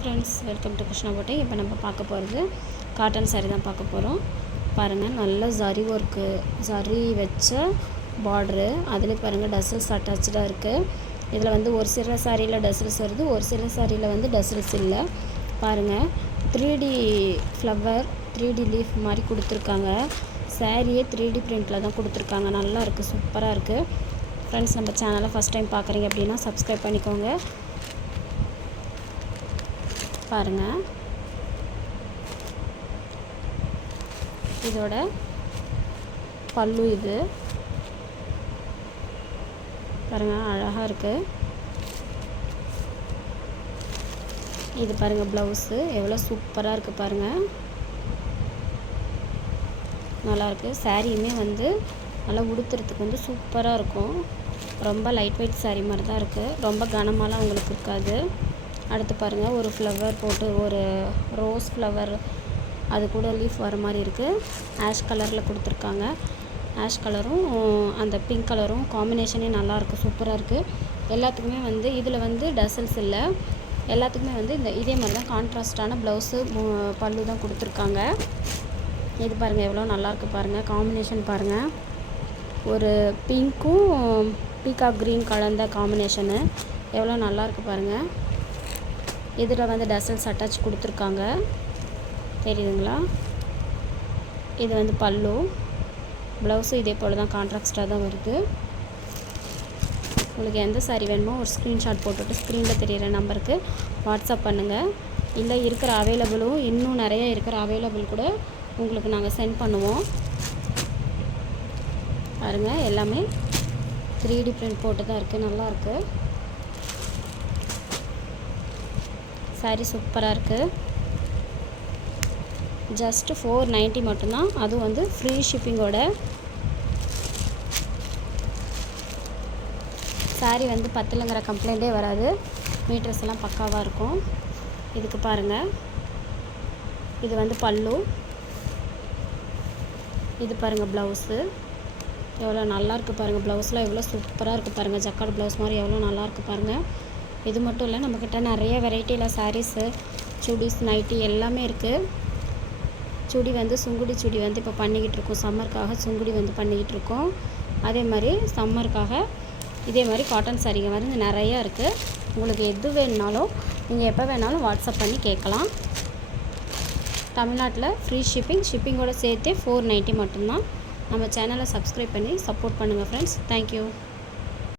Friends, welcome to Krishna போட்டை. இப்போ நம்ம பார்க்க போகிறது காட்டன் சாரீ தான் பார்க்க போகிறோம். பாருங்கள், நல்ல ஜரி ஒர்க்கு, ஜரி வச்ச பார்ட்ரு. அதில் பாருங்கள் டசல்ஸ் அட்டாச்சாக இருக்குது. இதில் வந்து ஒரு சில சாரியில் டசல்ஸ் வருது, ஒரு சில சாரியில் வந்து டசல்ஸ் இல்லை. பாருங்கள், 3D ஃப்ளவர் 3D லீஃப் மாதிரி கொடுத்துருக்காங்க. சாரியே 3D பிரிண்டில் தான் கொடுத்துருக்காங்க. நல்லா இருக்குது, சூப்பராக இருக்குது. ஃப்ரெண்ட்ஸ், நம்ம சேனலை ஃபஸ்ட் டைம் பார்க்குறீங்க அப்படின்னா சப்ஸ்கிரைப் பண்ணிக்கோங்க. பாருங்கள், இதோட பல்லு இது பாருங்கள், அழகாக இருக்குது. இது பாருங்கள், ப்ளவுஸு எவ்வளோ சூப்பராக இருக்குது பாருங்கள், நல்லாயிருக்கு. சாரியுமே வந்து நல்லா உடுத்துறதுக்கு வந்து சூப்பராக இருக்கும். ரொம்ப லைட் வெயிட் சாரீ மாதிரி தான் இருக்குது, ரொம்ப கனமாலாம் உங்களுக்கு இருக்காது. அடுத்து பாருங்கள், ஒரு ஃப்ளவர் போட்டு ஒரு ரோஸ் ஃப்ளவர் அது கூட லீஃப் வர மாதிரி இருக்குது. ஆஷ் கலரில் கொடுத்துருக்காங்க. ஆஷ் கலரும் அந்த பிங்க் கலரும் காம்பினேஷனே நல்லாயிருக்கு, சூப்பராக இருக்குது. எல்லாத்துக்குமே வந்து இதில் வந்து டசல்ஸ் இல்லை. எல்லாத்துக்குமே வந்து இதே மாதிரி தான் கான்ட்ராஸ்டான ப்ளவுஸு பல்லு தான் கொடுத்துருக்காங்க. இது பாருங்கள், எவ்வளோ நல்லாயிருக்கு பாருங்கள். காம்பினேஷன் பாருங்கள், ஒரு பிங்க்கும் பீகாக் க்ரீன் கலந்த காம்பினேஷனு எவ்வளோ நல்லாயிருக்கு பாருங்கள். இதில் வந்து டசல்ஸ் அட்டாச் கொடுத்துருக்காங்க, தெரியுதுங்களா? இது வந்து பல்லு, ப்ளவுஸும் இதே போல் தான் கான்ட்ராஸ்டாக தான் வருது. உங்களுக்கு எந்த சாரீ வேணுமோ ஒரு ஸ்க்ரீன்ஷாட் போட்டுவிட்டு ஸ்க்ரீனில் தெரிகிற நம்பருக்கு வாட்ஸ்அப் பண்ணுங்கள். இல்லை இருக்கிற அவைலபிளும் இன்னும் நிறைய இருக்கிற அவைலபிள் கூட உங்களுக்கு நாங்கள் சென்ட் பண்ணுவோம். பாருங்கள், எல்லாமே 3D பிரிண்ட் போட்டு தான் இருக்குது, நல்லாயிருக்கு. சாரீ சூப்பராக இருக்குது. ஜஸ்ட்டு 490 மட்டும்தான், அதுவும் வந்து ஃப்ரீ ஷிப்பிங்கோட. சாரீ வந்து பத்தலைங்கிற கம்ப்ளைண்ட்டே வராது, மீட்டர்ஸ் எல்லாம் பக்காவாக இருக்கும். இதுக்கு பாருங்கள், இது வந்து பல்லு, இது பாருங்கள் ப்ளவுஸு எவ்வளோ நல்லாயிருக்கு பாருங்கள். ப்ளவுஸ்லாம் எவ்வளோ சூப்பராக இருக்குது பாருங்கள், ஜக்கார்டு ப்ளவுஸ் மாதிரி எவ்வளோ நல்லாயிருக்கு பாருங்கள். இது மட்டும் இல்லை, நம்மக்கிட்ட நிறைய வெரைட்டியில் சாரீஸு, சுடிஸ், நைட்டி எல்லாமே இருக்குது. சுடி வந்து சுங்குடி சுடி வந்து இப்போ பண்ணிக்கிட்டு இருக்கோம். சம்மருக்காக சுங்குடி வந்து பண்ணிக்கிட்டு இருக்கோம். அதே மாதிரி சம்மருக்காக இதே மாதிரி காட்டன் சாரீங்க வந்து நிறையா இருக்குது. உங்களுக்கு எது வேணுனாலும் நீங்கள் எப்போ வேணாலும் வாட்ஸ்அப் பண்ணி கேட்கலாம். தமிழ்நாட்டில் ஃப்ரீ ஷிப்பிங்கோடு சேர்த்தே 490 மட்டும்தான். நம்ம சேனலை சப்ஸ்கிரைப் பண்ணி சப்போர்ட் பண்ணுங்கள் ஃப்ரெண்ட்ஸ். தேங்க்யூ.